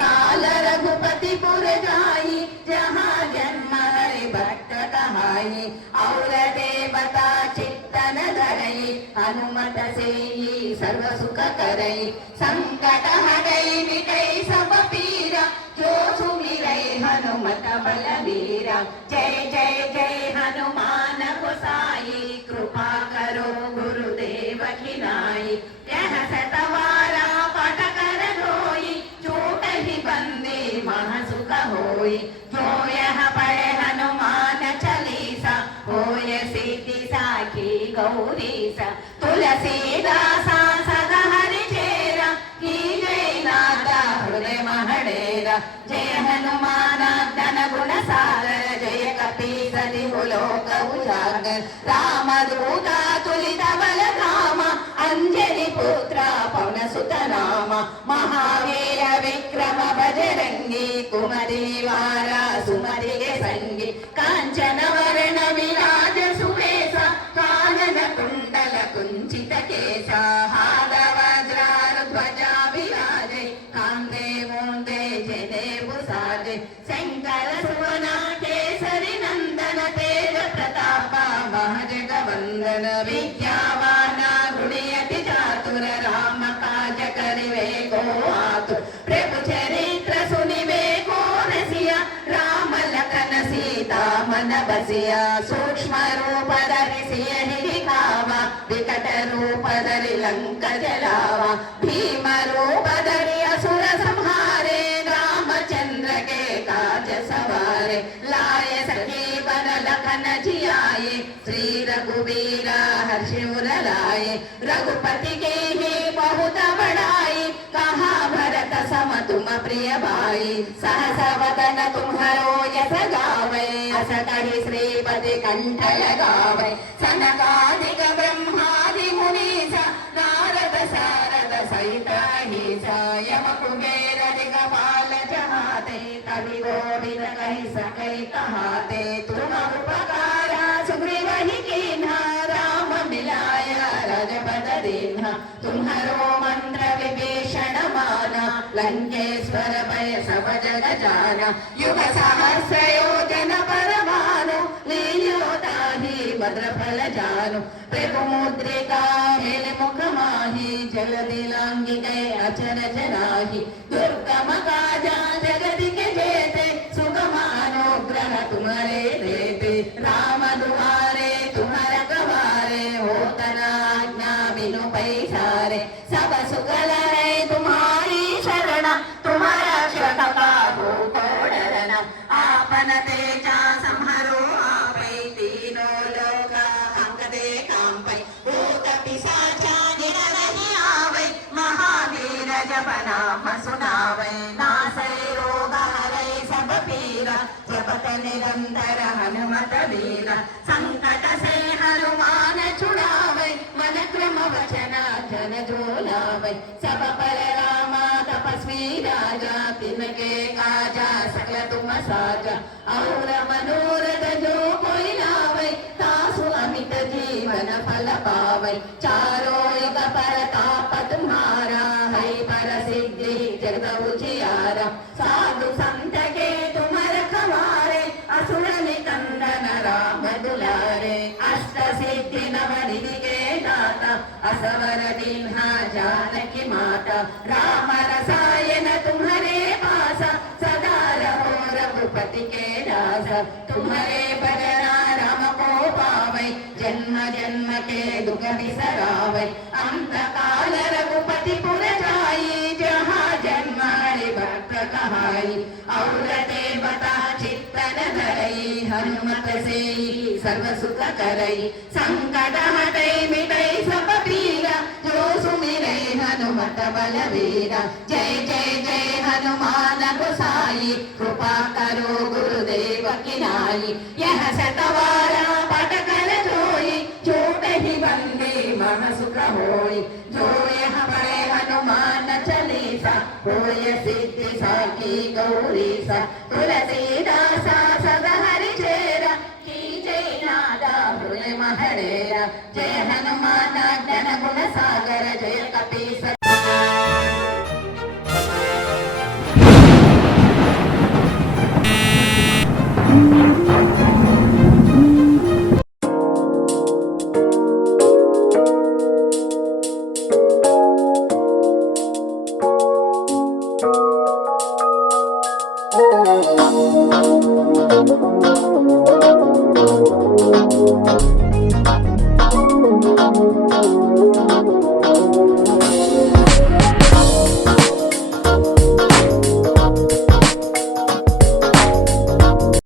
काल रघुपति पुर जाई जहाँ जन्म हरि भक्त कहाई और देवता चित्तन धरई हनुमत से सर्व सुख करई संकट हटई मिटई सब पीरा जो सुमिरई हनुमत बलवीरा जय जय जय हनुमान गोसाई, कृपा करो गुरुदेव की సిద్ధి సాఖి గౌరీశ తులసీదాస సద హరి చేర ఈ జయనాథ హృదయ మహడేర జయ హనుమానాథన గుణ సాగర జయ కపీ సది లోక ఉజాగర్ రామదూత తులిత బల ధామ అంజలి పుత్ర పవన సుత నామ మహావీర విక్రమ బజరంగి కుమరి వార సుమరిగే సంగి కాంచన వర్ణ విల कुंडल कुंचित केश हार वज्रार ध्वजा विराजे तेज प्रताप महजग वंदन विद्यावान गुणियति चातुर राम काज करिवे को आतुर प्रभु चरित्र को रसिया राम लखन सीता मन बसिया सूक्ष्म रूप विकट रूप धरि लंक जलावा भीम रूप धरि असुर संहारे रामचंद्र के काज सवारे लाय सखी बन लखन जियाए श्री रघुवीर हर्षि उर लाए रघुपति के ही बहुत बड़ाई कहा भरत सम तुम प्रिय भाई सहस वदन तुम्हारो यस गावे अस कहि श्रीपति कंठ लगावे सनकादिक सारद सहित यम कुबेर दिगपाल जहाते कवि गोविंद कहि सकै कहाते तुम उपकार सुग्रीव ही कीन्हा राम मिलाय रजपद दीन्हा तुम्हारो मंत्र विभीषण माना लंकेश्वर भय सब जग जाना युग सहस्र लील्योताहि भद्र फल जानु प्रभु मुद्रिका हेल मुख माहि जल दिलांगी गए अचर जनाहि दुर्गम काजा जगति के जेते सुगम अनुग्रह तुम्हारे देते। राम दुआरे तुम्हारा गवारे हो तना आज्ञा बिनु पैसारे। सब सुगल सब पर रामा तपस्वी राजा तिनके काजा सकल तुम साजा और मनोरथ जो कोई लावै तासु अमित जीवन फल पावै चारों युग परताप तुम्हारा है पर सिद्धि जगत उजियारा साधु संत के तुम रखवारे असुर निकंदन राम दुलारे अष्ट सिद्धि नव निधि असवर दीन्हा जानकी माता। राम रसायन तुम्हारे पास, सदा रहो रघुपति के दास। तुम्हारे भजना राम को पावै जन्म जन्म के दुख बिसरावै। अंत काल रघुपति पुर जाई, जहाँ जन्म भक्त कहाई। और देवता चित्तन धरई, हनुमत से सर्व सुख करई। संकट हटई, मिटई सब అమృత బలవీర జై జై జై హనుమానకు సాయి. కృపా కరో గురుదేవకి నాయి. యహ శతవార పటకల జోయి. చూడహి వందే మనసు ప్రహోయి. జోయహ పడే హనుమాన చలీస. పోయ సిద్ధి సాకి గౌరీస. తులసీదాస జయ హనుమాన జ్ఞాన గుణ సాగర. జయ కపీస Thank